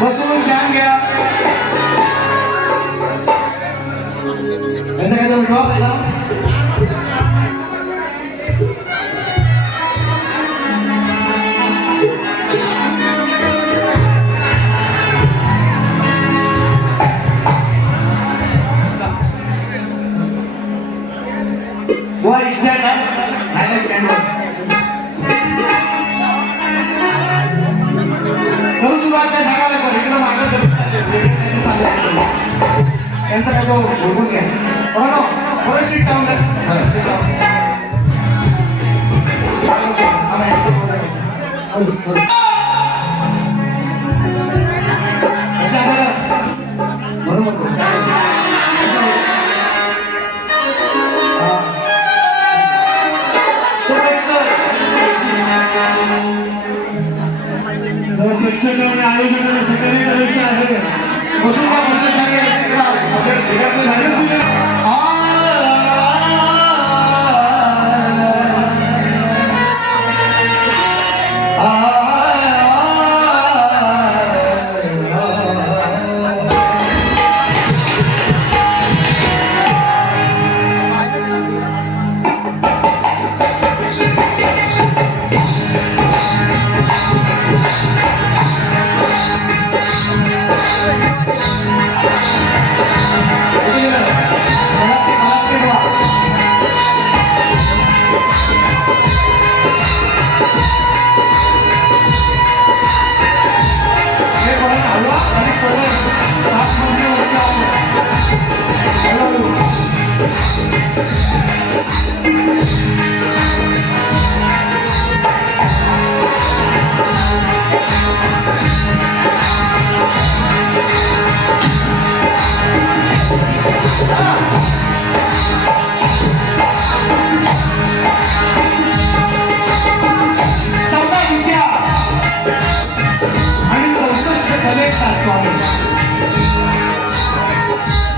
बसून शान घ्या. यांचा काय तो मिठवा पहिला वो स्टँड आहे स्टँड करू सुरुवात काय सांगायला पण इकडं मागं त्यांचं काय तो बघून घ्या. थोडं सीट डाऊन सीट डाऊन प्रेक्षकांनी आयोजकांना सगळ्यांनी करायचं आहे. बसून का बसून सांगेल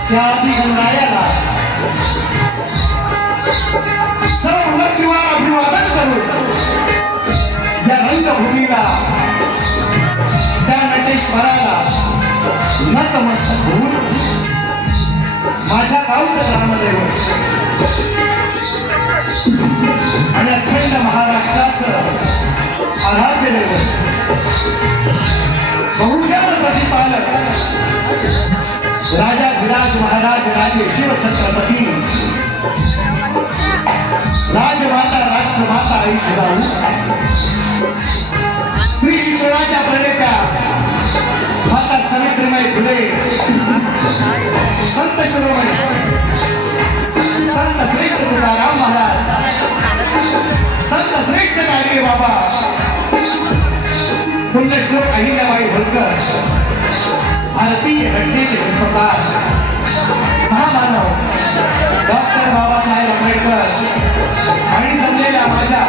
त्या अधिगणरायाला सर्व किंवा अभिवादन करून या रंगभूमीला त्या नटेश्वराला नतमस्तक होऊन माझ्या गावचं ग्रामदैवत आणि अखंड महाराष्ट्राचं आराध्य दैवत बहुजन प्रतिपालक राजा विराज महाराज राजे शिवछत्रपती राजमाता राष्ट्रमाता आई जिजाऊ स्त्री शिक्षणाच्या प्रणेत्या माता सावित्रीबाई फुले संत शिरोमणी संत श्रेष्ठ तुकाराम महाराज संत श्रेष्ठ गाडगे बाबा पुण्यश्लोक अहिल्याबाई होळकर भारतीय घटनेचे शिल्पकार महामानव डॉक्टर बाबासाहेब आंबेडकर आणि जमलेल्या माझ्या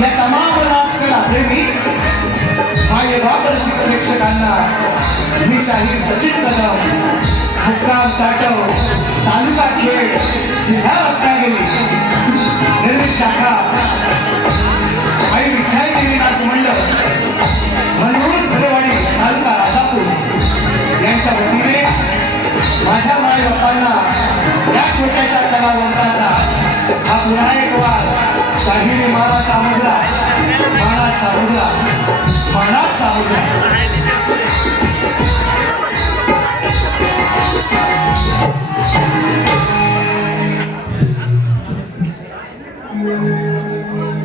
या तमाम राजकला प्रेमी माझे बाबरसिक प्रेक्षकांना मी शाहीर सचिन कदम मुक्काम चाटव तालुका खेड जिल्हा रत्नागिरी निर्मित शाखा आई विठ्ठल देवी नाच मंडळ मनोज झरेवाडी तालुका राजापूर यांच्या वतीने माझ्या माय बाप्पांना या छोट्याशा कलावंताचा हा पुन्हा एक वार शाहिरी मानाचा मुजरा मानाचा मुजरा मानाचा मुजरा.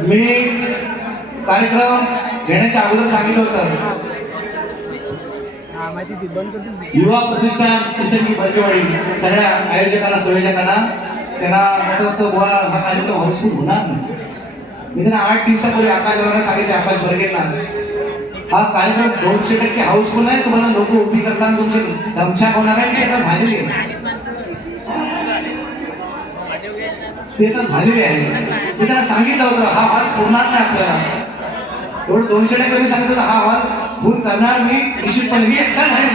मी कार्यक्रम घेण्याच्या अगोदर सांगितलं होतं युवा प्रतिष्ठान प्रसंगी भरकेवाडी सगळ्या आयोजकांना संयोजकांना त्यांना वाटत बुवा हा कार्यक्रम हाऊसफुल होणार नाही. मी त्यांना 8 दिवसापूर्वी आकाशवाणीला सांगितले आकाश बर्गेंना हा कार्यक्रम 200% हाऊसफुल आहे. तुम्हाला लोक उभी करताना तुमचे धमछाक होणार आहे. ते आता झालेली आहे मी त्यांना सांगितलं होतं हा हॉल पुरणार नाही आपल्याला एवढं 200% मी सांगितलं हा हॉल फुल करणार मी निश्चितपणे मी एकटा नाही.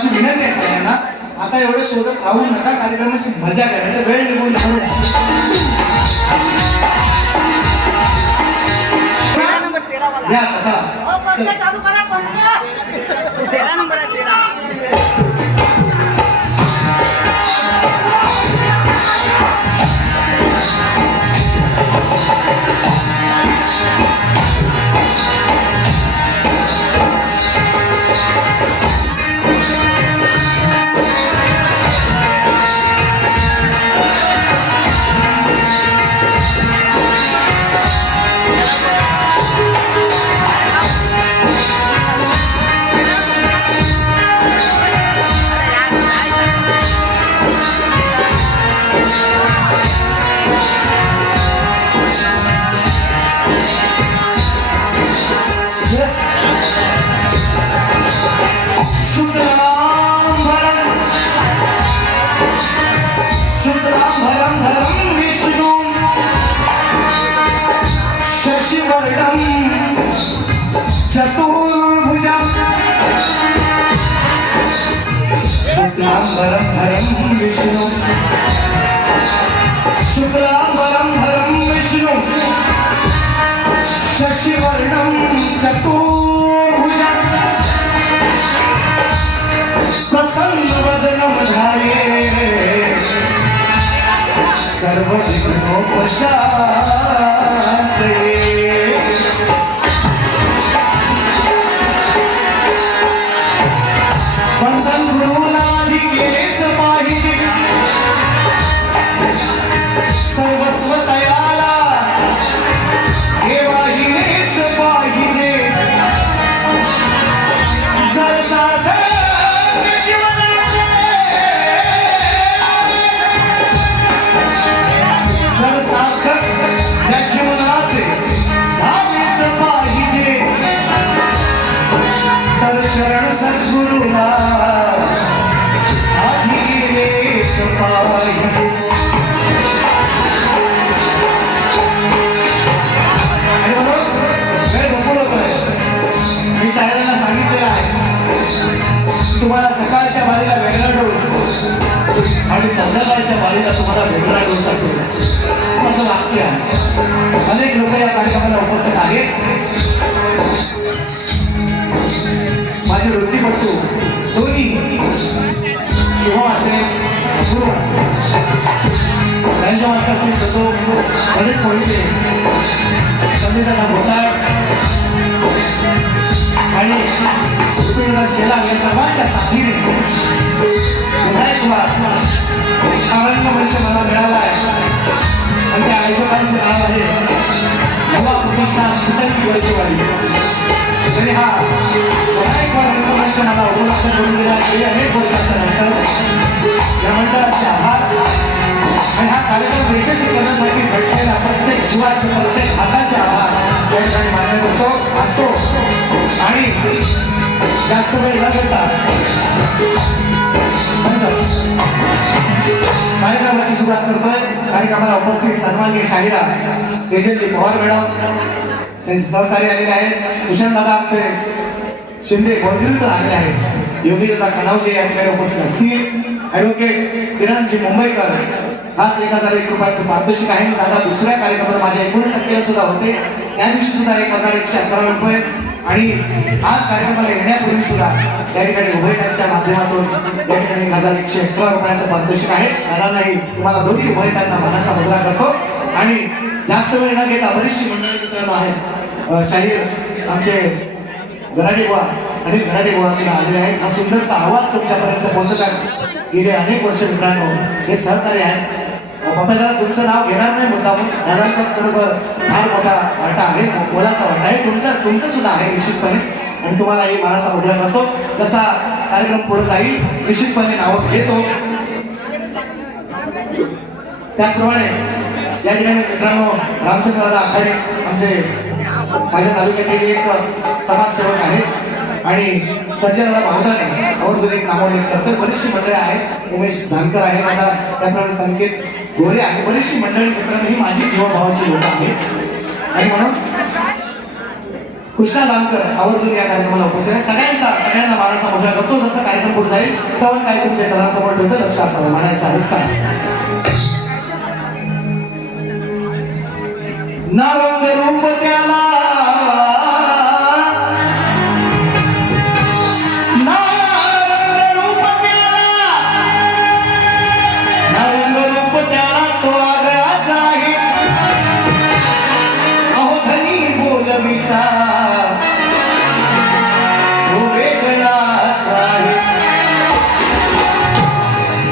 माझी विनंती आहे सगळ्यांना, आता एवढं शोधत राहू नका, कार्यक्रमाची मजा करा, नाही तर वेळ निघून जाऊ या शुक्लांबरं विष्णु शुक्लांबरं विष्णु शशिवर्णं चतुर्भुजं प्रसन्नवदनं ध्यायेत् सर्वविघ्नोपशान्तये। वंदन गुरुला दिलेच पाहिजे, सर्वस्व तयाला देवाहिनेच पाहिजे, जर साधक जीवनाचे जर साधक या जीवनाचे सामीच पाहिजे, तर शरण सद्गुरुला शाळेला सांगितलेलं आहे तुम्हाला सकाळच्या बारीला वेगळा डोस आणि संध्याकाळच्या बारीला तुम्हाला वेगळा डोस असेल, असं वाक्य आहे. अनेक लोक या कार्यक्रमाला उपस्थित आहेत. माझे वृत्तीपटू दोन्ही शिवम असेल गुरु असेल त्यांच्या मास्टरशी तो गणेश मोहिते संदेशाचा भोताळ आणि उपयोगा शेला या सर्वांच्या साथीने विनायकवाद आनंद मंच मला मिळाला आहे आणि त्या आयोजकांचे नाव आहे युवा प्रतिष्ठान निसर्गी वैद्यवाडी. तरी हा विनायकवाद रंगमंच मला उपलब्ध करून दिला गेली अनेक वर्षाच्या नंतर. या मंडळाचे आभार आणि हा कार्यक्रम यशस्वी करण्यासाठी झटलेला प्रत्येक जीवाचे प्रत्येक हाताचे आभार या ठिकाणी मान्य करतो आणतो. आणि जास्त वेळ न करता कार्यक्रमाची सुरुवात करतोय. कार्यक्रमाला उपस्थित सन्माननीय शाहिरा तेजलजी पवार मॅडम त्यांचे सहकारी आलेले आहेत. सुशांत दादा आमचे शिंदे बोरगिरीतून आलेले आहेत. योगी दादा कनावजे या ठिकाणी उपस्थित असतील. ॲडव्होकेट किरणजी मुंबईकर खास 1001 रुपयाचं पारितोषिक आहे. दादा दुसऱ्या कार्यक्रमाला माझ्या 19 तारखेला सुद्धा होते, त्या दिवशी सुद्धा 1111 रुपये. आणि आज कार्यक्रमाला येण्यापूर्वी सुद्धा या ठिकाणी उभयतांच्या माध्यमातून या ठिकाणी 1111 रुपयाचं पारितोषिक आहे. दादांनाही तुम्हाला दोन्ही उभयतांना मनाचा मुजरा करतो. आणि जास्त वेळ न घेता बरीचशी मंडळी मित्रांनो आहेत. शाहीर आमचे गराडे बुवा आणि गराडे बुवा सुद्धा आलेले आहेत. हा सुंदरसा आवाज तुमच्यापर्यंत पोहोचत आहे. गेले अनेक वर्ष मित्रांनो हे सहकार्य आहे. बाबादा तुमचं नाव घेणार नाही मुद्दा, दादांचाच बरोबर फार मोठा वाटा आहे, मोलाचा वाटा आहे. तुमचं सुद्धा आहे निश्चितपणे. आणि तुम्हाला ही मानाचा मुजरा करतो. तसा कार्यक्रम पुढे जाईल निश्चितपणे नाव घेतो. त्याचप्रमाणे या ठिकाणी मित्रांनो रामचंद्र दादा आखाडे आमचे माझ्या तालुक्यातील एक समाजसेवक आहेत आणि संजयदादा भावदाने आवर्जून एक नामोल्लेख करतोय. बरीचशी मंडळी आहेत. उमेश जानकर आहे माझा, त्याप्रमाणे संकेत गोरे आहे. बरीचशी मंडळी मित्रांनो ही माझी जीवाभावाची लोक आहेत. आणि म्हणून कृष्णा जामकर आवर्जून या कार्यक्रमाला उपस्थित आहे. सगळ्यांना मानाचा मुजरा करतो. जसं कार्यक्रम पुढे जाईल श्रवण काय तुमच्या चरणासमोर ठेवतं लक्ष असावं. म्हणायचं आहे का नारंग रूप त्याला तो आगळाच आहे. अहो धनी बोलविता तो वेगळाच आहे.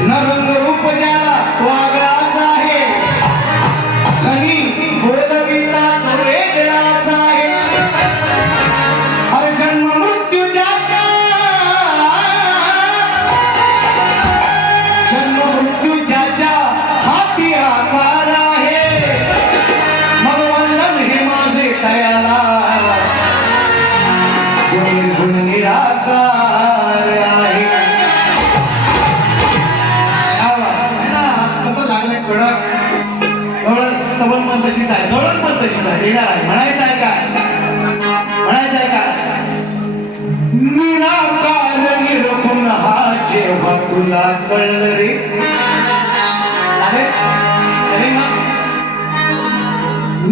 नरंग रूप ज्याला तो आगळाच आहे. धनी बोलविता तो वेगळाच आहे. अरे जन्म मृत्यू ज्याचा हाती आकार आहे. मग वंदन हे माझे तयाला जो निर्गुण निराकार आहे. कसं लागलंय कडक डोळण स्तवन पण तशीच आहे. डोळण पण तशीच आहे. येणार आहे. म्हणायचं आहे का म्हणायचं आहे का निराकार निर्गुण हा जेव्हा तुला कळलं रे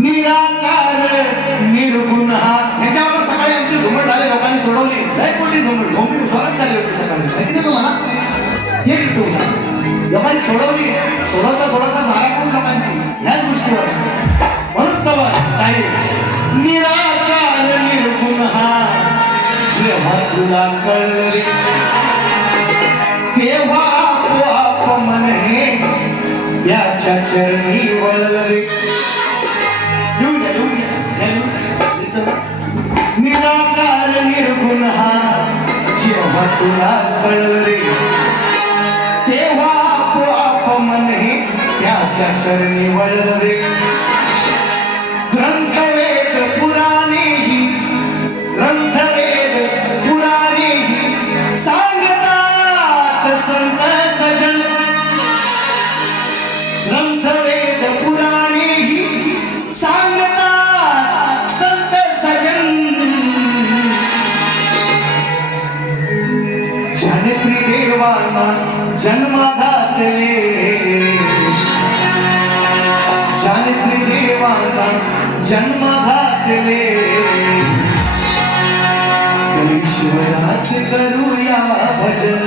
निराकार निर्गुण हा. ह्याच्यावर सकाळी आमची झुमट झाले. लोकांनी सोडवली लय मोठी झुमट जोरात चालली होती सकाळी. माहिती नाही तुम्हाला हे लोकांनी सोडवता मारा पण लोकांची ह्याच गोष्टीवर. म्हणून सवाल काही निराकार निर्गुण हा जेव्हा तुला कळलं रे तेव्हा आपोआप मन हे याच्या चरणी वळलं रे. निराकार निर्गुण हा जेव्हा तुला कळलं रे तेव्हा आपोआप मन हे त्याच्या चरणी वळलं रे. ग्रंथवेद पुराणेही सांगतात संत सजन. ग्रंथवेद पुराणेही सांगतात संत सजन. ज्याने त्रिदेवांना जन्म घातले ज्याने त्रिदेवांना जन्म घातले ईश्वराचे करूया भजन.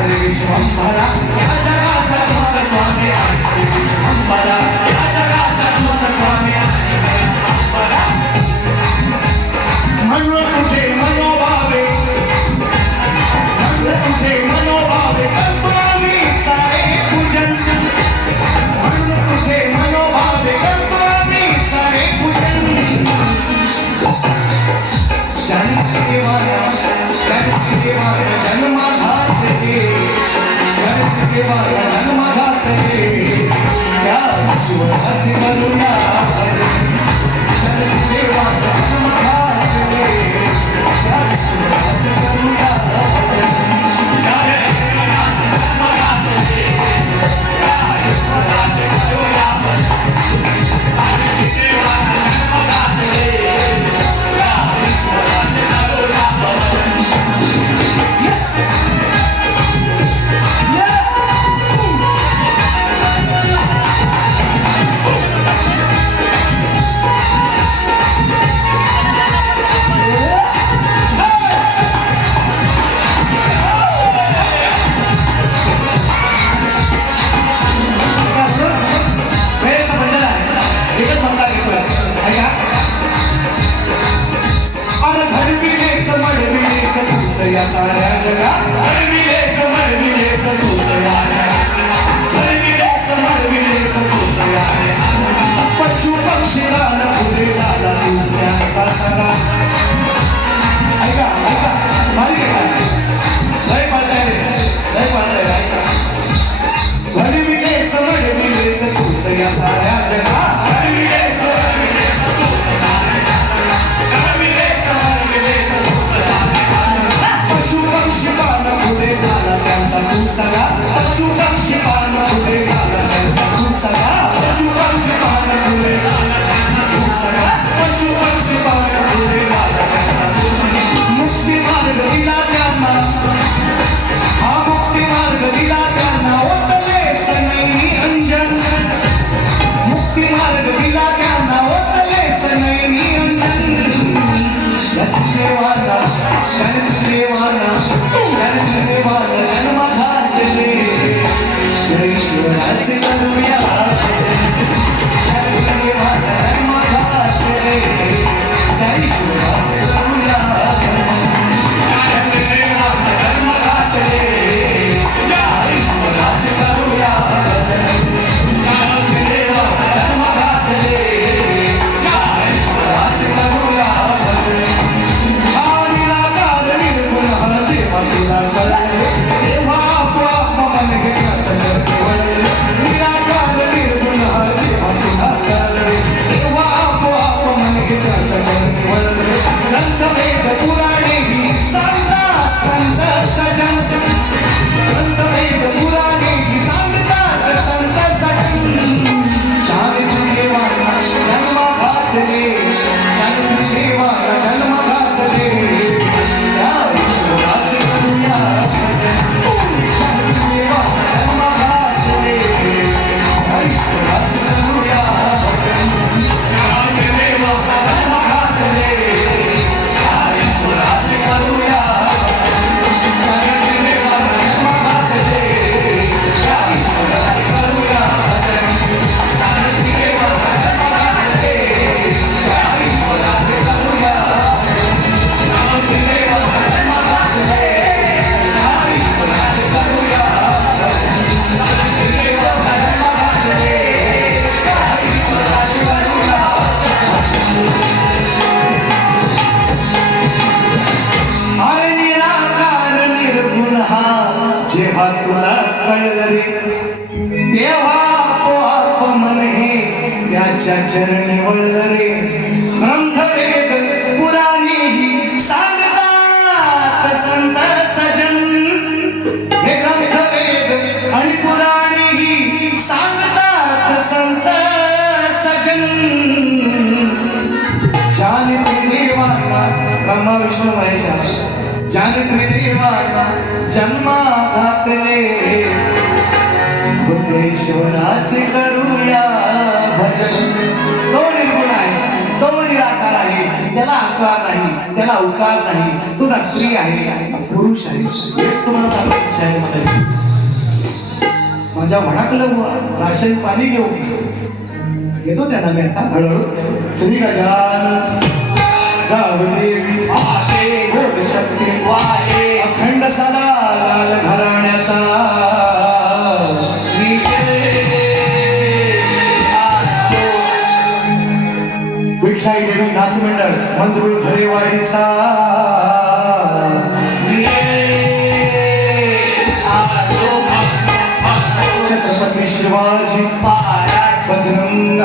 श्री विश्वंभरा या जगाचा तूच स्वामी आहे श्री विश्वंभरा या जगाचा तूच स्वामी आहे विश्वंभरा म्हणून तुझे मनोभावे म्हणून तुझे मनोभावे करतो आम्ही सारे पूजन म्हणून तुझे मनोभावे करतो आम्ही सारे पूजन जनदेवाया जन्म घातले जनदेवाया जन्म घातले त्या ईश्वराचे करुणा जनदेवाया जन्म घातले त्या ईश्वराचे करुणा या साऱ्या जगात मरविलेस मरविलेस तूच यारे मरविलेस मरविलेस तूच यारे पशु पक्षीला पुढे झाला तू त्यांचा सगळा ऐका ऐका मालिक लय पाळताय लय पाळताय ऐका मरविलेस मरविलेस तूच या साऱ्या जगात मरविलेस मरविलेस तूच मरविलेस मरविलेस तूच पशु पक्षी पान पुढे झाला त्यांचा तू सगळा पशु पक्षी पान पुढे झाला त्यांचा तू सगळा पशु पक्षी पान पुढे झाला त्यांचा तू सगळा पशु पक्षी पान पुढे झाला त्यांचा तू मुक्ती मार्ग दिला त्यांना हा मुक्ती मार्ग दिला त्यांना ओतले सनई अंजन मुक्ती मार्ग दिला त्यांना ओतले सनई अंजन देवाला जनदेवाला जनदेवाला जन्म घातले ईश्वराचे करूया जनदेवाला जन्म घातले ईश्वराचे करूया जनदेवाला जन्म घातले ईश्वराचे करूया जनदेवाला जन्म घातले ईश्वराचे करूया तुला कळले तेव्हा आपोआप मन घेण्याचं शक्य वळले निराकार निर्गुण जेव्हा तुला कळले तेव्हा आपोआप मन घेण्याचं शक्य वळले ग्रंथवेद पुराणेही सांगतात संत सजन ग्रंथवेद पुराणेही सांगतात संत सजन देवाला जन्म घातले देवाला जन्म घातले जेव्हा तुला कळलं रे तेव्हा आपोआप मन हे त्याच्या चरणी वळलं रे ग्रंथवेद पुराणेही सांगतात संत सजन हे ग्रंथवेद आणि पुराणेही सांगतात संत सजन जाणते देवाला ब्रह्मा विष्णू महेश जाणते देवाला जन्मा घातले बुद्धेश्वराचे करूया भजन तो निर्गुण आहे तो निराकार आहे त्याला आकार नाही त्याला अवकार नाही तो ना स्त्री आहे पुरुष आहे हेच तुम्हाला सांगतो माझ्या म्हणाकलं राशन पाणी घेऊन येतो त्यांना मी आता हळूहळू. श्री गजानन गावदेवी गोड शक्ती अखंड सदा लाल घराण्याचा विठ्लाई देवी नाच मंडळ मंदरूळ झरेवाडीचा छत्रपती शिवाजी बजरंग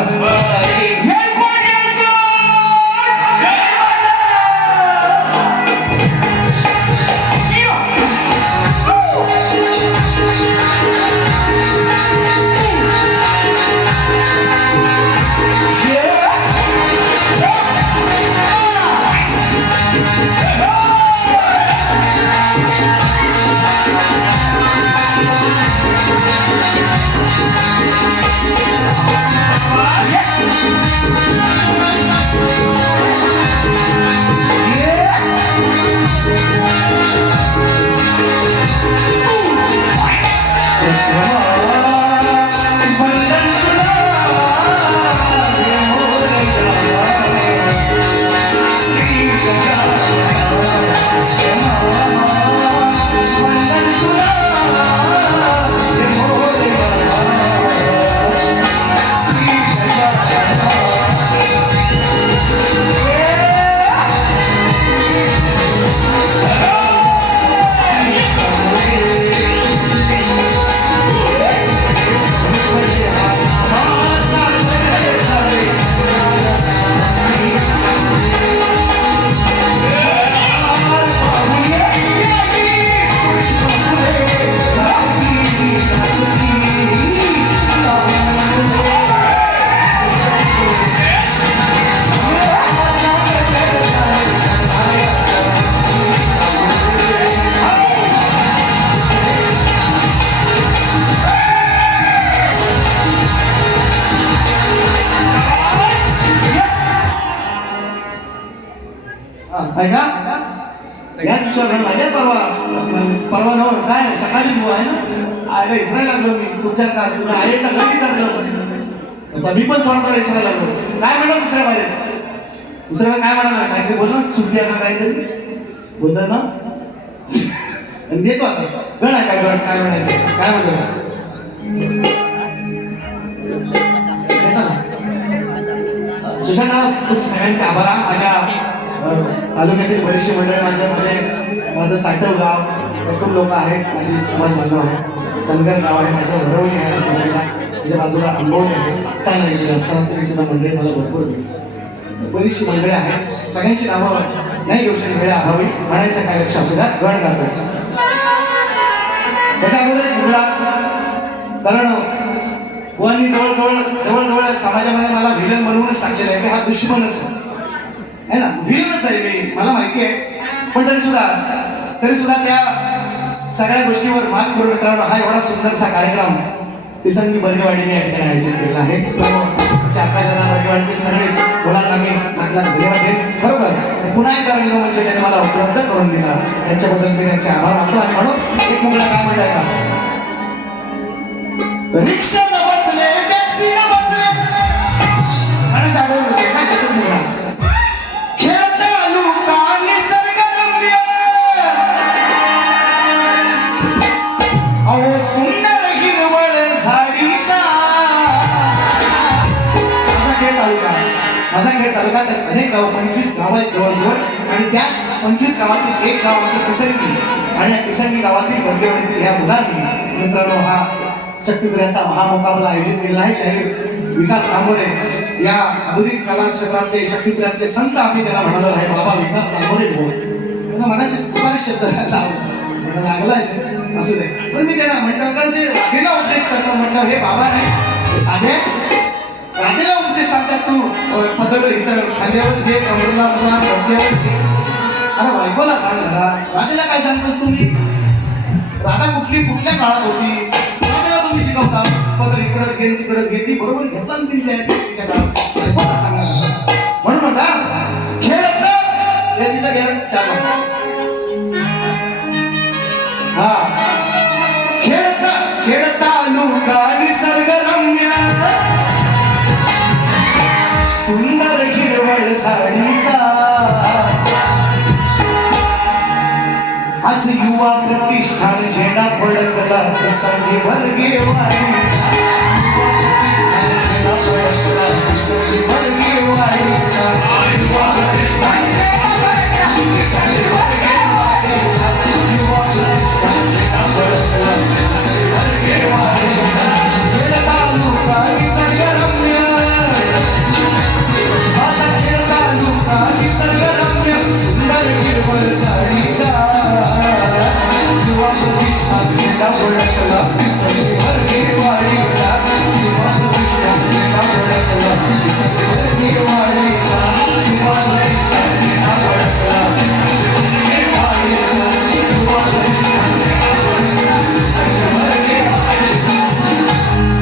ऐका याच विषयावर माझ्या परवा नव काय सकाळीच आहे ना आयला इसरायला लागलो मी तुमच्या का तुम्ही आले सगळं विसरलो तसं मी पण थोडा इसरायला लागलो. काय म्हणा दुसऱ्या काय म्हणाला काहीतरी बोल ना सुट्टी आहे का काहीतरी बोलला ना आणि देतो आता गण आहे काय गण काय म्हणायचं काय म्हणतो सुशांत तुमच्या सगळ्यांचे आभार. माझ्या तालुक्यातील बरीचशी मंडळी माझं चाटव गाव एकूण लोक आहेत माझी समाज बांधव आहे. सनगर गाव आहे माझं भरवणी आहे मंडळीला त्याच्या बाजूला आंबवणे आहे असताना तरी सुद्धा मंडळी मला भरपूर मिळते. बरीचशी मंडळी आहे सगळ्यांची नावं नाही घेऊ शकत वेळ अभावी म्हणायचं काय लक्ष असू द्या गण गातो त्याच्या अगोदर कारण बुवांनी जवळ समाजामध्ये मला व्हिलन म्हणूनच टाकलेलं आहे की हा दुश्मनच आहे ना व्हिलनच आहे मी मला माहिती आहे. पण तरी सुद्धा त्या सगळ्या गोष्टीवर मात करून मित्रांनो हा एवढा सुंदरसा कार्यक्रम तिसंगी बर्गेवाडीने या ठिकाणी आयोजित केलेला आहे. सर्व आकाशाला बर्गेवाडीतील सगळे मुलांना मी लागला धन्यवाद देईन. खरोखर पुन्हा एकदा रंगमंच त्यांनी मला उपलब्ध करून दिला त्याच्याबद्दल मी त्यांचे आभार मानतो. आणि म्हणून एक मुलगा काय म्हणताय का रिक्षा न बसले टॅक्सी न बसले आणि साडून होते काय त्यातच मुलगा माझा खेळ तालुक्यात अनेक गाव 25 गाव आहेत जवळजवळ आणि त्याच 25 गावातील एक गाव आमचं पिसंगी आणि या पिसंगी गावातील बर्गेवाडीतील ह्या मुलांनी मित्रांनो हा चक्रीपुऱ्याचा महामुकाबला आयोजित केलेला आहे. शाहीर विकास तांबोरे या आधुनिक कला क्षेत्रातले शक्तीपुऱ्यातले संत आम्ही त्याला म्हणालो आहे बाबा विकास तांबोरे बोल त्यांना मगाशी दुपारी शब्द लागलाय असू दे. पण मी त्यांना म्हणतो कारण ते राधेला उपदेश करतात म्हटलं हे बाबा नाही साधे राधेला उपदेश सांगतात तू पदर इतर खांद्यावरच घे कमरेला सुद्धा डोक्यावरच घे. अरे बायकोला सांग घरा राधेला काय सांगतोस तुम्ही राधा कुठल्या काळात होती राधेला तुम्ही शिकवता पदर इकडंच घे तिकडंच घे ती बरोबर घेतला ना तिच्या काळात बायकोला सांगा म्हणून म्हणता खेळत हे तिथं गेलं चाल हा खेळता खेळता लुका आज युवा प्रतिष्ठान झेंडा फडकला संधी वर्गे वाढीचा झेंडा फडकला संधी वर्गे वाढीचा युवा प्रतिष्ठान झेंडा फडकला संधी वर्गे वाढीचा युवा प्रतिष्ठान झेंडा फडकला संधी वर्गे वाढीचा खेळ तालुका निसर्गरम्य माझा खेळ तालुका निसर्गरम्य सुंदर हिरवळ साडीचा युवा प्रतिष्ठान झेंडा फडकला संधी वर्गे वाढीचा युवा प्रतिष्ठान झेंडा फडकला संधी वर्गे वाढीचा युवा प्रतिष्ठान झेंडा फडकला संधी वाढीचा युवा प्रतिष्ठान संधी वर्गे वाढीचा.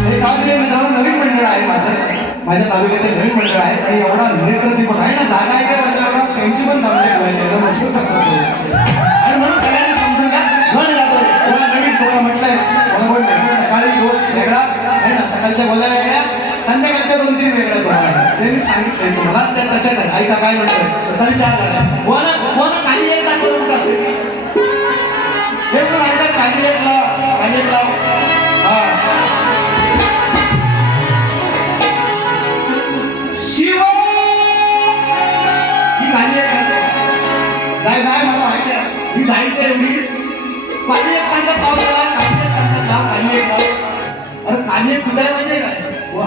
हे तालुक्यात मित्रांनो नवीन मंडळ आहे माझ्या तालुक्यातील नवीन मंडळ आहे आणि एवढा नेत्रदीपक आहे ना, जागा आहे काय बसायला त्यांची पण धावची करायची बसून आणि म्हणून सगळ्यांनी समजून घ्या म्हण जातो तेव्हा नवीन तुला म्हटलंय मला बोलले सकाळी डोस वेगळा आहे ना, सकाळच्या बोला वेगळ्या संध्याकाळच्या 2-3 वेगळ्या तुम्हाला ते मी सांगितलंय तुम्हाला त्या तशाच आहेत. ऐका काय म्हणतोय तरी 4 गाड्या काही एक लाख करून असेल हे पण ऐकतात काही एक लाव हा शिव ही गाणी एक नाही मला माहिती आहे ही जाईल ते एवढी काही एक सांगतात गाव मला काही एक सांगतात गाव काही एक गाव अरे काली एक कुठे आहे माहिती आहे काय वा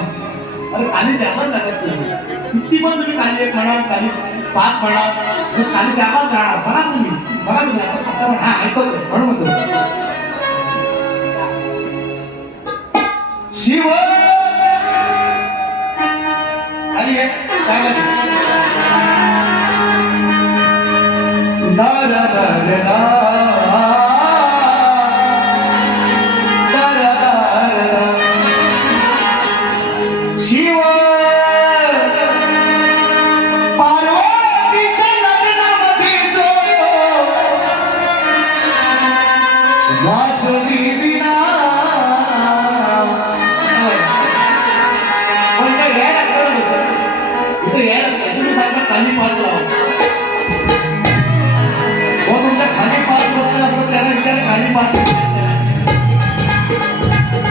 अरे काली चारच जातात तुम्ही किती पण तुम्ही काली एक म्हणा काली 5 म्हणा काली 4-5 राहणार बघा तुम्ही आता हा ऐकतो म्हणून म्हणतो शिव खाली आहे काय माहिती दार दार दार दार शिव पार्वतीच्या लग्नामध्ये जो वासवी विना पण काय घ्यायला लागतं सर इथं घ्यायला लागतं तुम्ही सांगता खाली 5 लावा तुमच्या खाली 5 बसले असं त्यांना विचारा खाली 5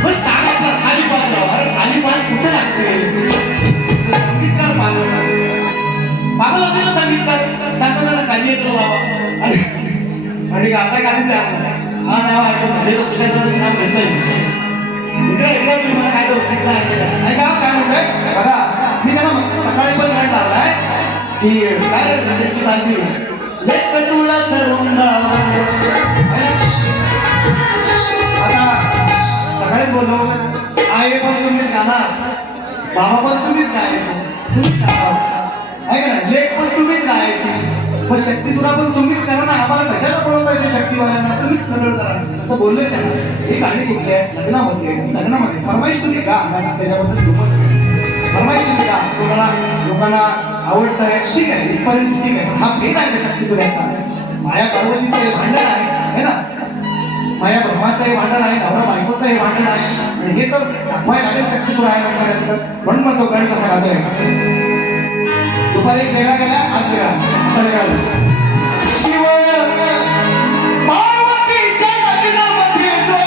पण सांगा खाली 5 लावा अरे खाली 5 कुठे लागते संगीतकार पागल होते ना संगीतकार सांगतो त्यांना खाली 1 लावा आणि आता खाली 4 हा नाव ऐकतो खाली तर सुशांतचं नाव घेतलंय इकडे तुम्ही मला काय ऐकलं ऐका काय म्हणतोय बघा मी त्यांना सकाळी पण म्हणत आलाय की काय त्याची चालती लेक तुला सरुंदा आता सकाळीच बोललो आई पण तुम्हीच गाणार बाबा पण तुम्हीच गायचं तुम्हीच गाणार आहे का ना लेक पण तुम्हीच गायची मग शक्ती तुला पण तुम्हीच करा ना आम्हाला कशाला बोलवायचे शक्तीवाल्यांना तुम्हीच सगळं करा असं बोललोय त्यांना ही गाणी कुठली आहे लग्नामध्ये फरमाईश तुम्ही गा त्याच्याबद्दल फरमाईश तुम्ही गा तुम्हाला लोकांना आवडतंय ठीक आहे इथपर्यंत ठीक आहे हा भेद आहे का शक्ती तुझ्याचा माया पार्वतीचं हे भांडण आहे ना माया ब्रह्माचं हे भांडण आहे नवरा बायकोचं हे भांडण आहे आणि हे तर दाखवायला लागेल शक्ती तुला आहे म्हटल्यानंतर म्हणून म्हणतो गण कसा गातोय दुपारी एक वेगळा गेला आज वेगळा शिव पार्वतीच्या लग्नामध्ये जो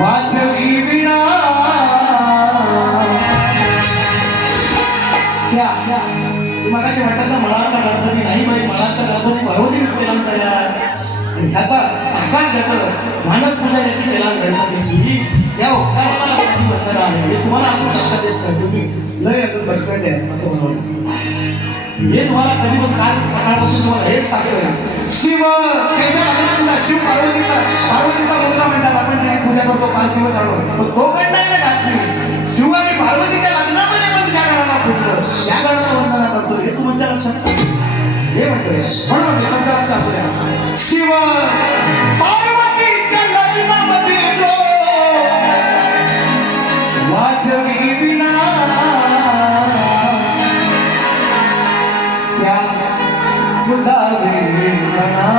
वाजवी विणा तुम्हाला कसे वाटत ना मळाचा गणपती नाही बाई मळाचा गणपती पार्वतीनेच केला आणि ह्याचा साकार ज्याचं मानस पूजा ज्याची केला गणपतीची त्या ओकाराला माझी वंदना आहे हे तुम्हाला अजून लक्षात येत नाही तुम्ही लय अजून बचपन आहे असं म्हणून हे तुम्हाला कधी पण काल सकाळपासून तुम्हाला हेच सांगतोय शिव त्याच्या लग्नात शिव पार्वतीचा मुलगा म्हणतात आपण जी पूजा करतो 5 दिवस आडवं पण तो गण नाही ना घातली शिव आणि पार्वतीच्या लग्नामध्ये पण ज्या गणाला पुजलं त्या गणाला वंदना करतो हे तुमच्या लक्षात हे म्हणतोय म्हणून म्हणते शब्द लक्षात द्या शिव पार्वतीच्या लग्नामध्ये जो वाजवी विणा त्या पुजावे गणा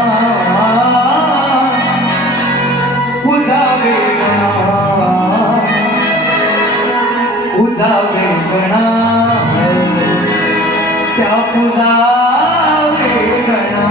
पुजावे गणा त्या पुजावे गणा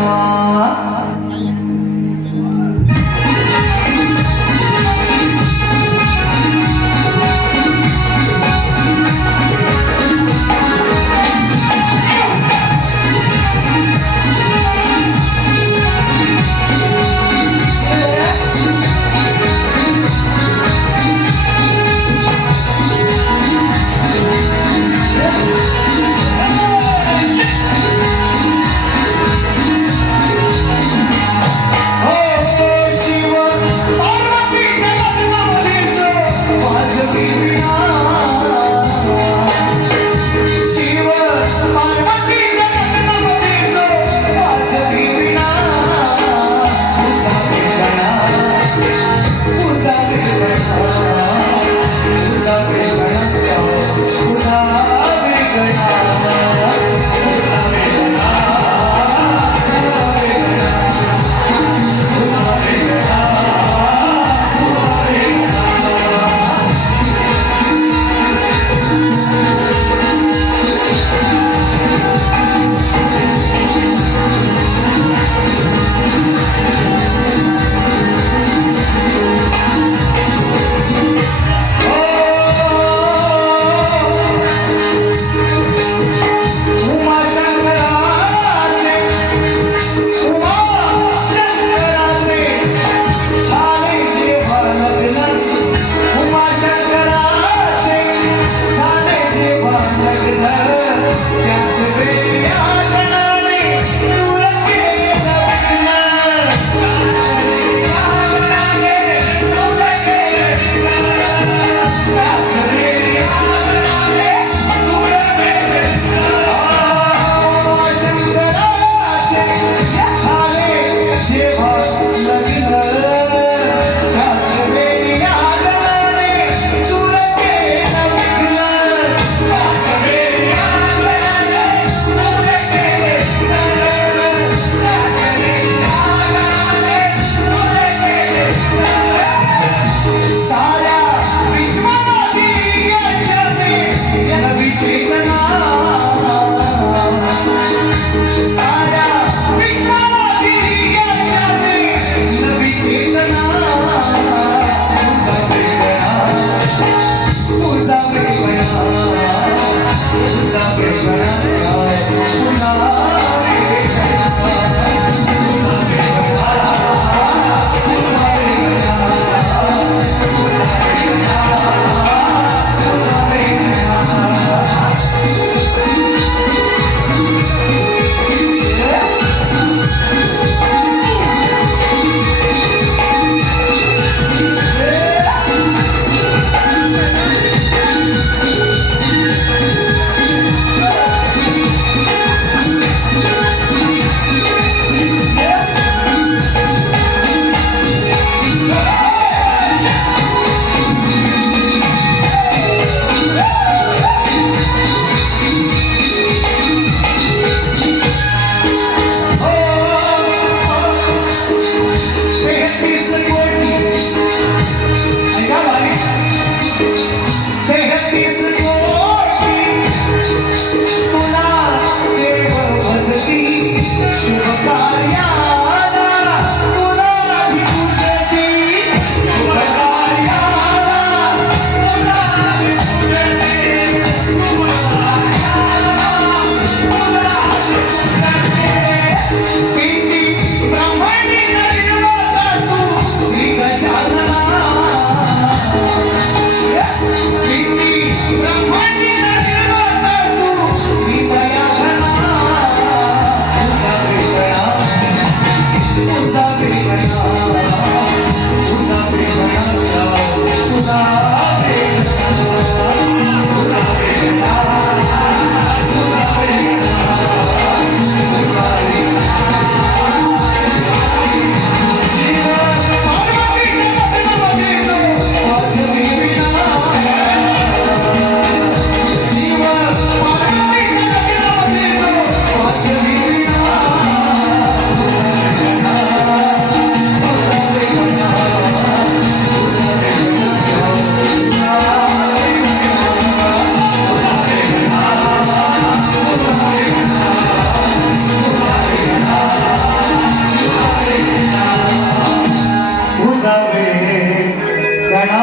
गणा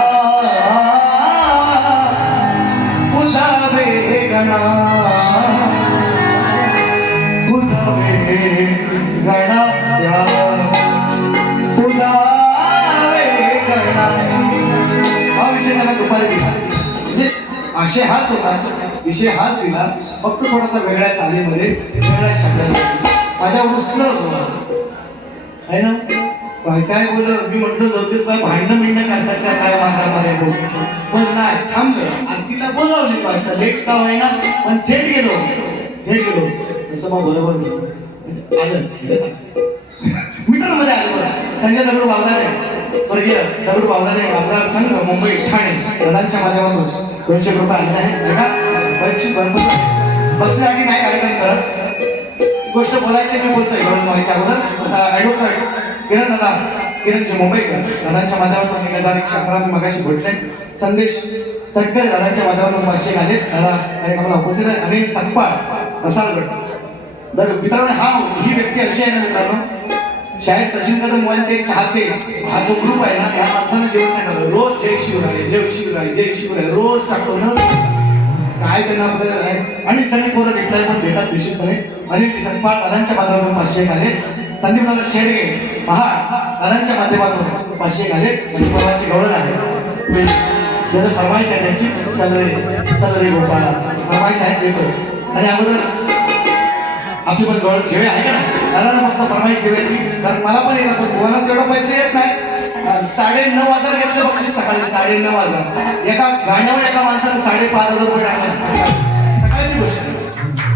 तुझा वेगणा तुझा वेगणा तुझा वेगणा. हा विषय मला दुपारी दिला, म्हणजे आशय हाच होता, विषय हाच दिला, फक्त थोडासा वेगळ्या चालीमध्ये वेगळ्या शब्दात माझ्या रुसलं होतं आहे ना. काय बोल मी म्हटलं जाऊ काय भांडणं मिळणं करतात का काय माझा मारे बोल, पण नाही थांबलं. आरतीला बोलावली माणसं लेट का होईना, पण थेट गेलो तसं मग बरोबर आलं मीटर मध्ये आलं बरं. संजय दगडू बावदारे, स्वर्गीय दगडू बावदारे कामगार संघ मुंबई ठाणे प्रधानच्या माध्यमातून 200 रुपये आलेले आहेत बघा. बक्षीस भरपूर बक्षीसाठी काय कार्यक्रम करत गोष्ट बोलायची मी बोलतोय म्हणून व्हायच्या अगोदर तसा ऍडव्होकेट किरणजी मुंबईकर दादांच्या माध्यमातून 1111 मगाशी भेटले. संदेश तटकर दादांच्या माध्यमातून 500 आले. दादा कार्यक्रमाला उपस्थित आहे. अनिल संपाळ रसाळगड. तर मित्रांनो ही व्यक्ती अशी आहे ना मित्रांनो, शाहीर सचिन कदम यांचे एक चाहते हा जो ग्रुप आहे ना, या माणसानं जेवण नाही टाकलं. रोज जय शिवराय जय शिवराय जय शिवराय रोज टाकतो ना. काय त्यांना आपल्याला आहे आणि सगळे पोरं रिप्लाय पण देतात निश्चितपणे. अनिल संपाळ दादांच्या माध्यमातून 500 आले. संदीप दादा शेडगे पहा दादांच्या माध्यमातून 500 आले. म्हणजे परवाची गौरव आहे त्याचं फरमाईश आहे त्यांची. चल रे गोपाळा फरमाईश आहे देतो. आणि अगोदर आपली पण गौरव घेऊया आहे का ना. दादांना फक्त फरमाईश ठेवायची, कारण मला पण येत असं कोणाच तेवढं पैसे येत नाही. 9,500 घेतलं बक्षीस सकाळी 9,500. एका गाण्यावर एका माणसाने 5,500 रुपये टाकले. सकाळची गोष्ट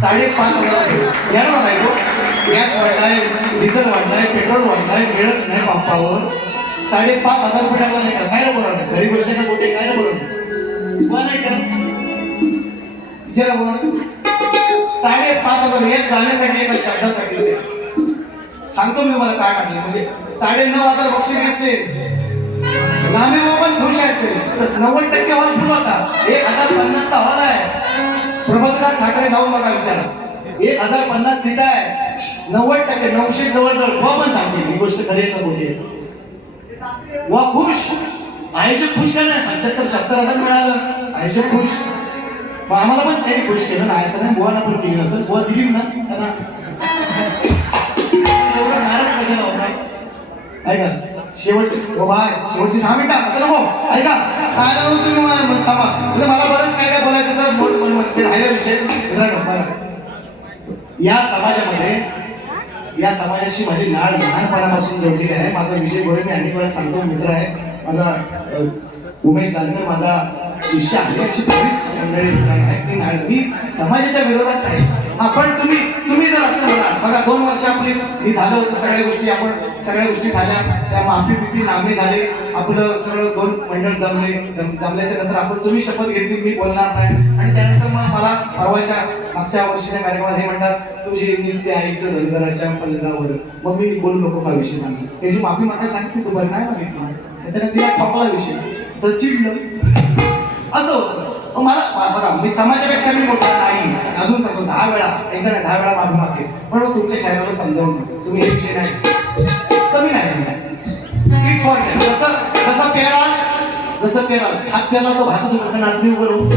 5,500 यानं नाही तो. गॅस वाढलाय, डिझेल वाढलाय, पेट्रोल वाढलाय, मिळत नाही पंपावर. 5,500 रुपये टाकला नाही का. काय ना बरोबर घरी बसण्याचा बोलते काय ना बरोबर विचारा बोल. 5,500 एक गाण्यासाठी एका शब्दासाठी सांगतो मी तुम्हाला काय टाकले. म्हणजे 9,500 बक्षीस घेतले. लांबी पण खुश आहेत ते. 90% हॉल फुल होता. 1,050 चा हॉल आहे. प्रबोधकार ठाकरे जाऊन बघा विचारा. 1,050 सीट आहे. 90% 900 जवळ व पण सांगते ही गोष्ट खरी आहे का खोटी आहे. वा खुश आयोजक खुश का नाही. 75-70,000 मिळालं आयोजक खुश. मग आम्हाला पण त्यांनी खुश केलं नाही असं नाही. बुवाना पण केली नसेल. बुवा दिली ना त्यांना एवढा नाराज कशाला होता. ऐका शेवटची शेवटची 6 मिनिटं असं नको. ऐका काय तुम्ही थांबा. मला बरंच काय काय बोलायचं तर ते राहिला विषय बघा. या समाजाशी माझी नाळ लहानपणापासून जोडलेली आहे. माझा विषय बोलून मी अनेक वेळा सांगतो. मित्र आहे माझा उमेश दानकर माझा शिष्य आहे. अशी 22 मंडळी आहेत. ते नाळ मी समाजाच्या विरोधात नाही. आपण तुम्ही जर असं बघा 2 वर्ष आपली मी झालं होतं सगळ्या गोष्टी झाल्या. त्या माफी पिपी नामे झाले. आपलं सगळं 2 मंडळ जमल्याच्या नंतर आपण तुम्ही शपथ घेतली मी बोलणार नाही. आणि त्यानंतर मग मला मागच्या वर्षीच्या कार्यक्रमात हे म्हणतात तुझी निस्ते आईचं धनगराच्या पलंगावर. मग मी बोलू नको का विषय सांगतो. त्याची माफी मला सांगते तू बरं नाही मागितली. त्याने तिला ठोकला विषय तर चिडलं असं होतं. मला बघा मी समाजापेक्षा मी मोठा नाही. अजून सांगतो 10 वेळा एकदा 10 वेळा माफी मागते. पण तुमच्या शाळेला समजावून तुम्ही हे विषय नाही कमी नाही. इट फॉर जसं पेराल हात पेरला तो भातच होता नाचणी उभं.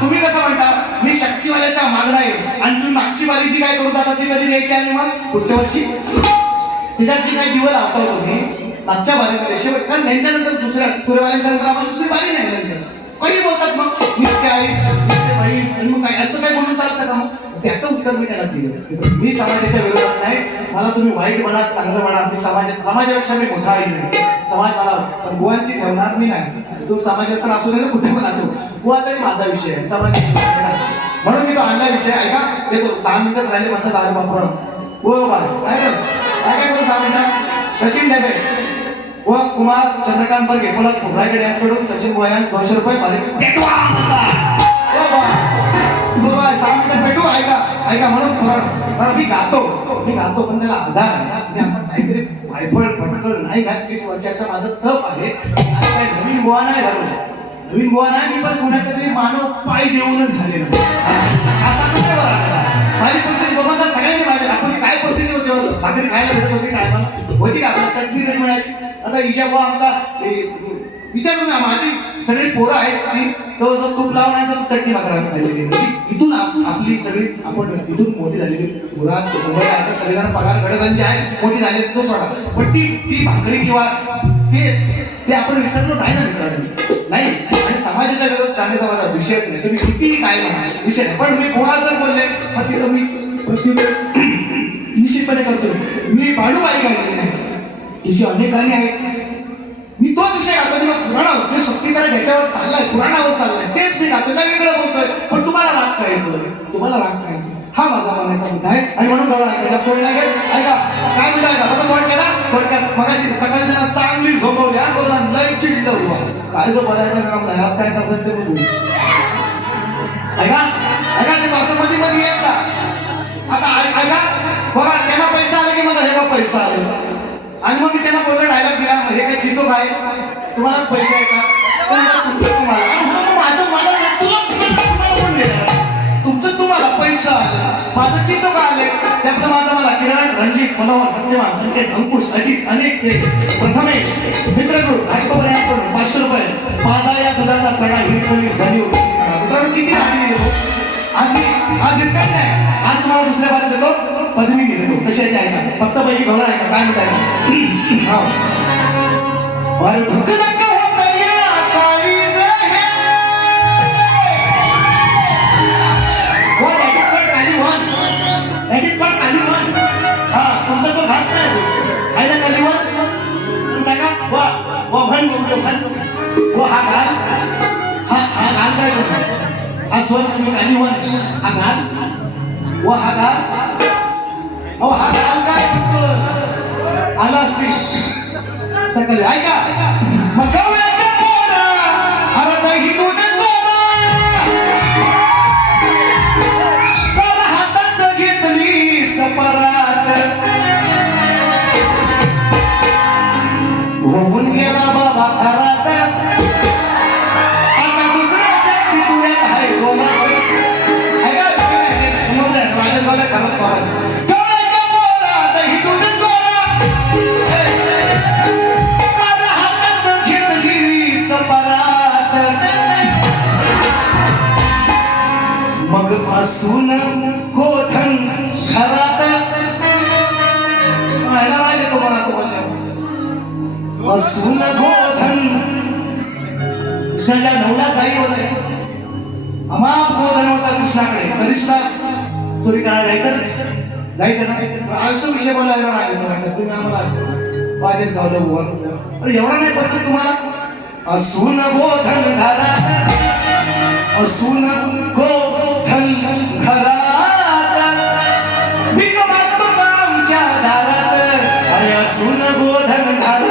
तुम्ही कसं म्हणता मी शक्तीवाल्याच्या मागणं आहे आणि तुम्ही मागची बारी जी काय करून आता ती कधी द्यायची आणि मग पुढच्या वर्षी त्याच्यात जी काही दिवस लावता होतो मी मागच्या बारीमध्ये शेवट. कारण त्यांच्यानंतर दुसऱ्या तुरेवाल्यांच्या नंतर आपण दुसरी बारी नाही नंतर काही बोलतात मग नित्य आई बहीण आणि मग काय असं काय बोलून चालतं का. मग त्याचं उत्तर मी त्यांना दिलं. मी समाजाच्या विरोधात नाही. मला तुम्ही वाईट म्हणा चांगलं म्हणा. मी समाजापेक्षा मी मोठा आहे. समाज मला पण बुवांची ठेवणार मी नाही. तो समाजात पण असू नये कुठे पण असो. बुवाचाही माझा विषय आहे समाज म्हणून मी तो आणला विषय. ऐका देतो 6 मिनिटच राहिले म्हणतात. अरे बापरा हो बाबा काय करू 6 मिनिटात. सचिन ढेबे व कुमार चंद्रकांत बर्गे कोल्हापूर रायगड यांच्याकडून सचिन बुवा यांस 200 रुपये भेटू. ऐका म्हणून मी गातो पण त्याला आधार आहे. मी असं काहीतरी वायफळ फटकळ नाही घात. 30 वर्षाचा माझं तप आहे. काय नवीन बुवा नाही घालू. नवीन बुवा नाही मी पण कुणाच्या तरी मानव पाय देऊनच झाले असा नाही बरं. माझी परिस्थिती बाबा सगळ्यांनी माझ्या आपण काय परिस्थिती होती भाकरी खायला भेटत होती टायमाला होती का आपल्याला चटणी तरी मिळायची. आता ईशा बुवा आमचा विचारू ना, माझी सगळी पोरं आहेत ती जवळजवळ तूप लावण्याचा चटणी भाकर खाल्लेली म्हणजे इथून आपली सगळी आपण इथून मोठी झालेली पोरं असते मुंबईला आता सगळेजण पगार घडकांचे आहेत मोठी झाली तो सोडा, पण ती भाकरी किंवा ते आपण विसरलो नाही ना मित्रांनो, नाही. आणि समाजाच्या विरोधात जाण्याचा माझा विषयच नाही, तुम्ही कितीही काय म्हणा विषय नाही. पण मी कोणा जर बोलले मग तिथं मी प्रत्युत्तर निश्चितपणे करतो. मी भाडूबाई काय केली नाही, हिची अनेक गाणी आहेत. मी तोच विषय गातो जेव्हा पुराणावर जे शक्तीकरण ज्याच्यावर चाललाय पुराणावर चाललाय तेच मी गातो, काय वेगळं बोलतोय. पण तुम्हाला राग काय येतो, तुम्हाला राग काय येतो हा माझा म्हणायचा मुद्दा आहे. आणि म्हणून गवळा त्याच्या सोय लागेल. ऐका काय म्हणतो ऐका बघा थोडक्यात मगाशी सकाळी त्यांना चांगली झोपवली हा बोला लय चिडलं हुआ काय जो बोलायचं काम नाही आज काय करतात ते बघू. ऐका ते बासमती मध्ये यायचा आता ऐका बघा त्यांना पैसा आला की मला हे पैसा आला आणि मग मी त्यांना बोललो डायलॉग दिला हे काय चिचो काय तुम्हालाच पैसे आहे का तुमचं तुम्हाला माझं मला तुम्हाला कोण देणार तुमचं तुम्हाला पैसा आला माझं चिचो का आले त्यातलं माझं मला किरण रणजित मनोहर सत्यवान संकेत अंकुश अजित अनेक प्रथमेश मित्रगुरु घाटकोपर्यंत करून 500 रुपये माझा या दुधाचा सगळा हिरकणी झाली होती. मित्रांनो किती आनंदी देतो आज इतकं नाही आज तुम्हाला दुसऱ्या बाजूला देतो पदवी घेतो कशी आहे का फक्त पहिली गवळा आहे का काय म्हणताय हा और धुकना का होता या काळीज है वो that is called कालीवन हा तुमचा तो घास नाही आहे ना कालीवन सांगा वा भण वो हा घाल हा घाल काय हा स्वर कालीवन हा घाल वो हा घाल अहो हा घाल काय आला असती सकाळी ऐका मग गवळ्याच्या पोरा अरे दही दूध तर हातात घेतली सपरात होऊन गेला बाबा घरात आता दुसऱ्या शक्ती तुऱ्यात आहे सोना ऐका माझ्या घरात बाबा मग असून गोधन घरात व्हायला पाहिजे तो मला असं बोलले असून गोधन कृष्णाच्या 9 लाख गायी होते अमाप गोधन होता कृष्णाकडे तरी सुद्धा चोरी करायला जायचं ना आयुष्य विषय बोलायला राहिलं वाटतं तुम्ही आम्हाला असं वाजेच गावलं बोल अरे एवढा नाही पचत तुम्हाला असून गोधन घरात असून गोधन घरात भीक मागतो आमच्या दारात अरे असून गोधन घरात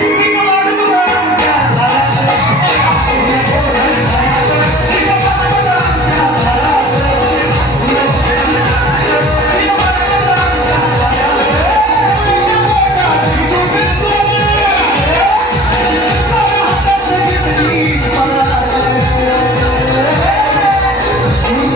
भीक मागतो आमच्या दारात असून गोधन घरात भीक मागतो आमच्या दारात असून गोधन घरात भीक मागतो आमच्या दारात तिच्या पोटात दुधच हातात घेतली स्वरात सुन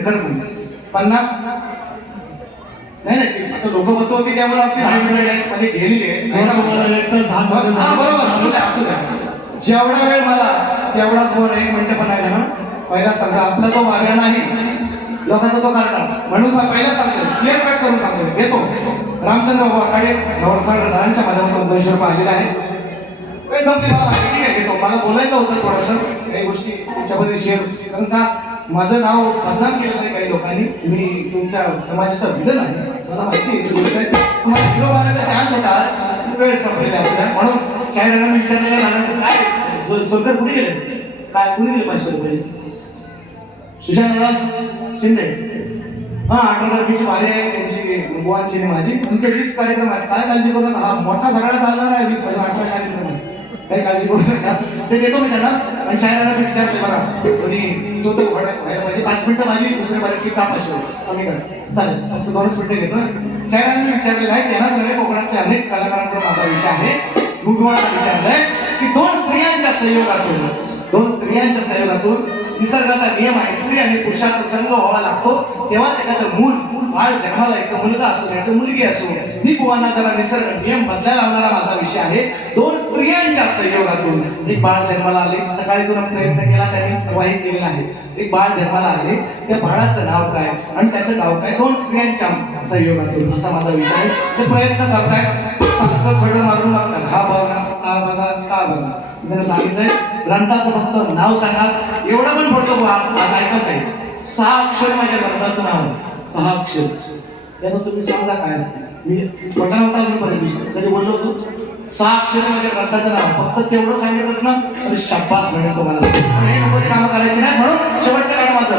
मिनिटं खरं सांगतो 50 नाही नाही आता लोक बसवते त्यामुळे आमची 10 मिनिटं मध्ये गेलेली आहे हा बरोबर असू द्या असू द्या जेवढा वेळ मला तेवढाच वर 1 मिनिट पण नाही ना पहिला सांगा आपला तो मागा नाही लोकांचा तो काढला म्हणून पहिला सांगतो क्लिअर कट करून सांगतो घेतो रामचंद्र बाबू आखाडे नवरसाडांच्या माध्यमातून 200 रुपये आलेला आहे वेळ संपली मला माहिती ठीक आहे घेतो मला बोलायचं होतं थोडंसं काही गोष्टी तुमच्यामध्ये शेअर कारण का माझं नाव बदनाम केलं आहे काही लोकांनी मी तुमच्या समाजाचा विलन आहे मला माहिती याची गोष्ट आहे तुम्हाला हिरो बनायचा चान्स होता आज वेळ संपलेली असू द्या म्हणून शाहिरांना मी विचारलेलं नाना काय सोलकर कुठे गेले काय कुणी दिले 500 रुपये सुशांत शिंदे हा 18 तारखेची वारी आहे त्यांची बुवांची आणि माझी तुमचे 20 कार्यक्रम आहेत काय काळजी करू नका हा मोठा सगळा चालणार आहे 20 कार्यक्रम काही काळजी करू नका ते देतो मी त्यांना आणि शायरांना मी विचारले बघा आणि तो व्हायला पाहिजे 5 मिनिटं माझी दुसऱ्या बारीक का 500 कमी कर चालेल फक्त 2च मिनिटं घेतो शायरांना मी विचारलेलं आहे त्यांना सगळे कोकणातले अनेक कलाकारांकडे माझा विषय आहे मी तुम्हाला विचारलंय की 2 स्त्रियांच्या सहयोगातून निसर्गाचा नियम आहे स्त्री आणि पुरुषाचा संग व्हावा लागतो तेव्हाच एखादं मूल बाळ जन्माला येतं मुलगा असो नाही तर मुलगी असो मी बुवांना जरा निसर्ग नियम बदलायला लावणारा माझा विषय आहे 2 स्त्रियांच्या सहयोगातून एक बाळ जन्माला आले सकाळी जो प्रयत्न केला त्यांनी प्रवाहित केलेला आहे एक बाळ जन्माला आले त्या बाळाचं नाव काय आणि त्याचं गाव काय 2 स्त्रियांच्या सहयोगातून असा माझा विषय आहे ते प्रयत्न करतायत सारखं खडं मारून लागतात हा बघा का बघा का बघा मी सांगितलंय ग्रंथाचं फक्त नाव सांगा एवढं पण पडतो आज ऐकच आहे 6 अक्षर माझ्या ग्रंथाचं नाव आहे 6 अक्षर त्यानं तुम्ही सांगा काय असते मी पटा अजूनपर्यंत कधी बोललो होतो 6 अक्षर माझ्या ग्रंथाचं नाव फक्त तेवढं सांगितलं ना तर शाबास मिळेल तुम्हाला हे नको कामं करायची नाही म्हणून शेवटचं गाणं माझं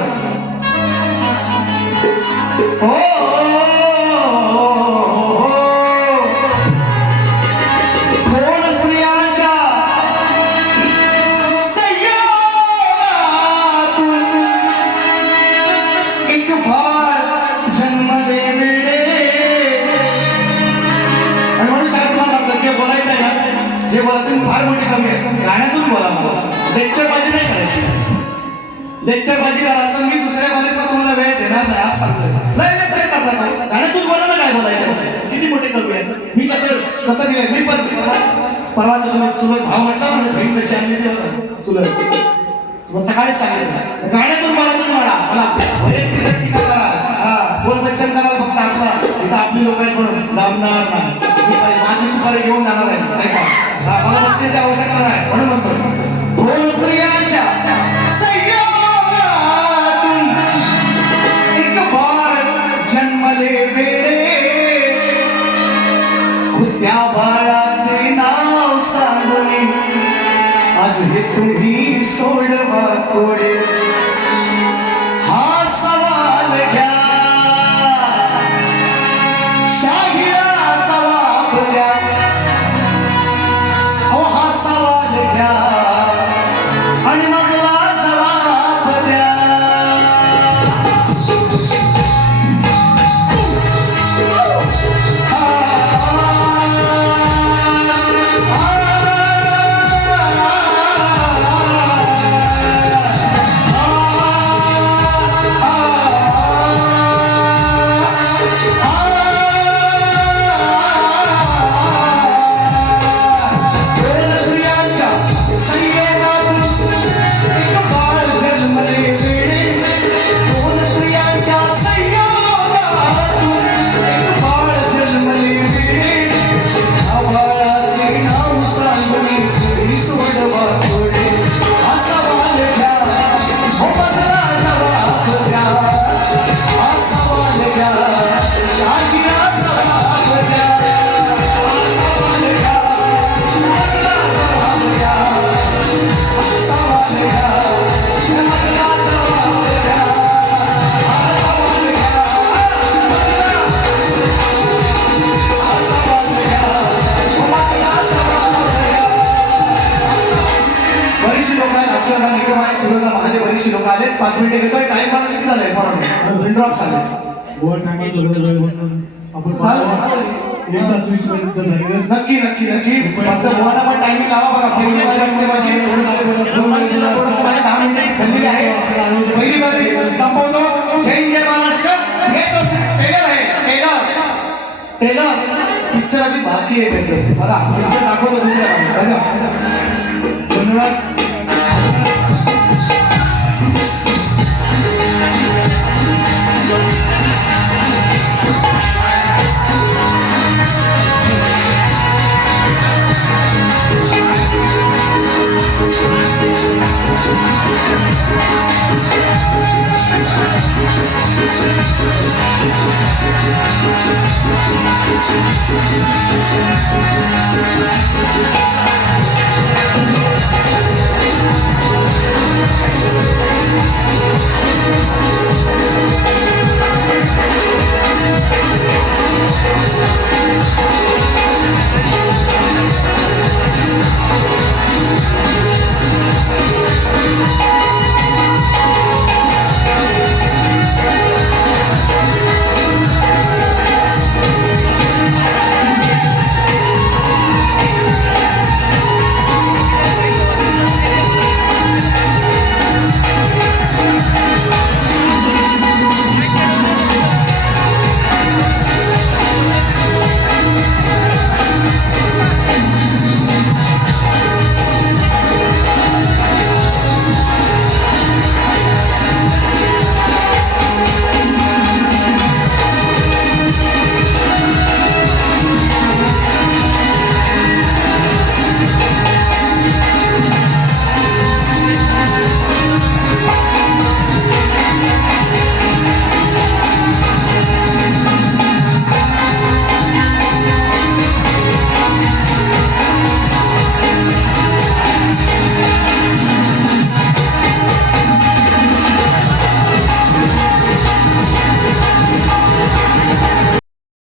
जे बोला तुम्ही फार मोठी कमी आहे गाण्यातून बोला मला लेक्चरबाजी नाही करायची लेक्चरबाजी करा असं मी दुसऱ्या कॉलेजला तुम्हाला वेळ देणार नाही आज सांगतोय नाही लेक्चर करता गाण्यातून बोला ना काय बोलायचं किती मोठे कमी आहे मी कसं दिलंय मी पण परवाचं तुम्ही चुलत भाव म्हटला म्हणजे बहीण कशी आणली चुलत मग सकाळीच सांगायचं गाण्यातून बोला तुम्ही मला वैयक्तिक टीका करा हा बोल बच्चन करा फक्त आपला इथं आपली लोक आहेत म्हणून जमणार नाही मी माझी सुपारी घेऊन जाणार आहे ऐका मला बक्षीची आवश्यकता नाही म्हणून म्हणतो 2 स्त्रियांच्या संयोगातून एक बाळ जन्मले वेडे त्या बाळाचे नाव सांगून आज हे तुम्ही सोडवा कोडे हा सवाल घ्या शाहिराचा वापऱ्या आणि माझा जवाब द्या महादेव बरीचशी लोक आले 5 मिनिटं घेतोय टाइम मला किती झालाय बरोबर ड्रॉप झाले आपण नक्की नक्की नक्की फक्त बोलायला पण टायमिंग लावा बघा पहिली बारी असते माझी 10 मिनिटं खाल्लेली आहे पहिली बारी संपवतो जय जय महाराष्ट्र. हे तो ट्रेलर आहे, ट्रेलर पिक्चर अभी बाकी आहे भेटतो. बघा पिक्चर दाखवतो दुसऱ्या धन्यवाद. We'll be right back.